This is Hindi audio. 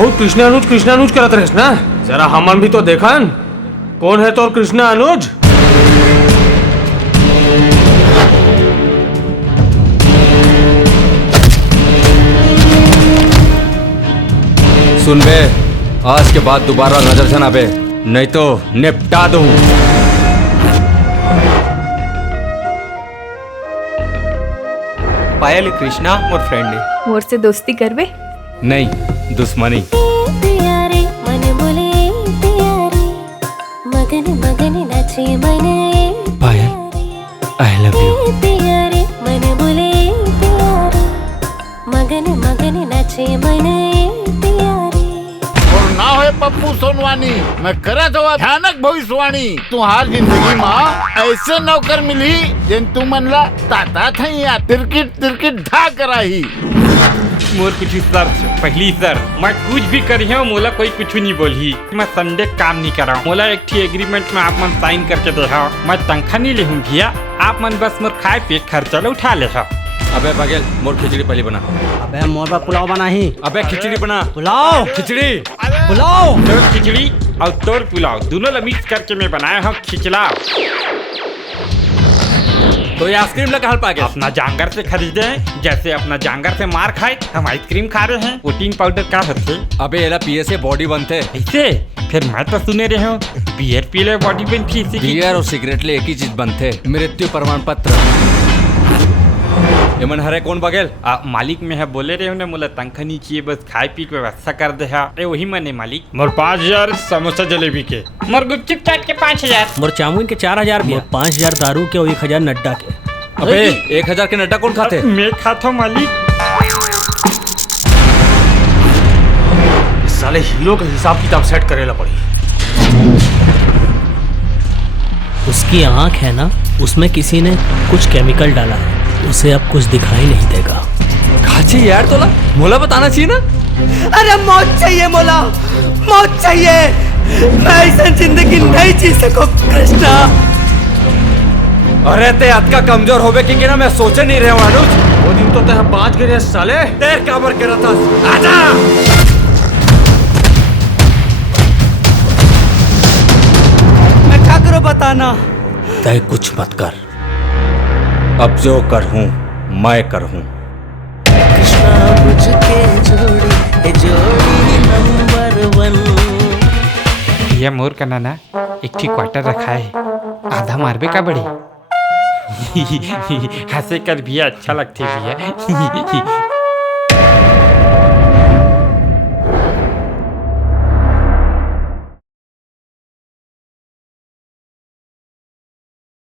बहुत कृष्णा अनुज करत रहे ना। जरा हमन भी तो देखन कौन है तोर कृष्णा अनुज। सुन बे, आज के बाद दोबारा नजर से ना बे, नहीं तो निपटा दूं। पायल कृष्णा मोर फ्रेंड है। मोर से दोस्ती करबे? नहीं, दुश्मनी। पायल, आई लव यू। और ना होए पप्पू सोनवानी, मैं करा तो भयानक भविष्यवाणी। तुम्हार जिंदगी में ऐसे नौकर मिली जिन तू मनला ताता थे या तिरकिट तिरकिट ढा कराही। मोर कुछ सर पहली सर मैं कुछ भी करी हूँ, मोला कोई कुछ नहीं बोली। मैं संडे काम नहीं कर रहा हूँ। मोला एक एग्रीमेंट में आप मन साइन करके दे। मैं तनख्वाह नहीं ले हूँ भैया, आप मन बस मोर खाए पे खर्चा उठा ले। अबे बगेल, मोर खिचड़ी पहले बना। अबे मोर पर पुलाव बना ही। अबे खिचड़ी बना। पुलाव खिचड़ी पुलाव। तोर खिचड़ी और तोर पुलाव दोनों ला मिक्स करके मैं बनाया हूँ खिचड़ा। तो ये आइसक्रीम लगा हल पागे। अपना जांगर से खरीदे हैं, जैसे अपना जांगर से मार खाए हम आइसक्रीम खा रहे हैं। प्रोटीन पाउडर का होते। अबे एला पिए से बॉडी बनते। ऐसे फिर मैं तो सुने रहे हूँ बियर पी ले बॉडी बनती। बियर और सिगरेट ले एक ही चीज बनते, मृत्यु प्रमाण पत्र। एमन हरे कौन बगेल? मालिक में है बोले रहे उन्हें मोला तनख्वाह नहीं चाहिए, बस खाए पी के व्यवस्था कर दे है। ए वही मने मालिक। मोर 5000 समोसा जलेबी के, मोर गुपचुप चाट के 5000, मोर चाउमीन के 4000 भी, 5000 दारू के और 1000 नड्डा के। अबे 1000 के नड्डा कौन खाते? मैं खाता हूँ मालिक। इस साले हीरो का हिसाब किताब सेट करेला पड़ी। उसकी आंख है ना, उसमें किसी ने कुछ केमिकल डाला है, उसे अब कुछ दिखाई नहीं देगा। खाची यार तोला मोला बताना चाहिए ना। अरे मौत चाहिए मोला, मौत चाहिए। मैं ऐसा जिंदगी नहीं जी सकूं कृष्णा। अरे ते हाथ का कमजोर होवे कि ना, मैं सोचे नहीं रहे हूँ अनुज। वो दिन तो ते हम 5 गिरे साले। तेर काबर करा था। आजा। मैं क्या करूं बताना। तय कुछ मत कर, अब जो कर हूँ मैं कर हूँ। कृष्णा मुझके जोड़ी नंबर 1। ये मोर का नाना एक ठीक क्वार्टर रखा है, आधा मारबे का बड़ी। हंसे कर भी अच्छा लगते भी है।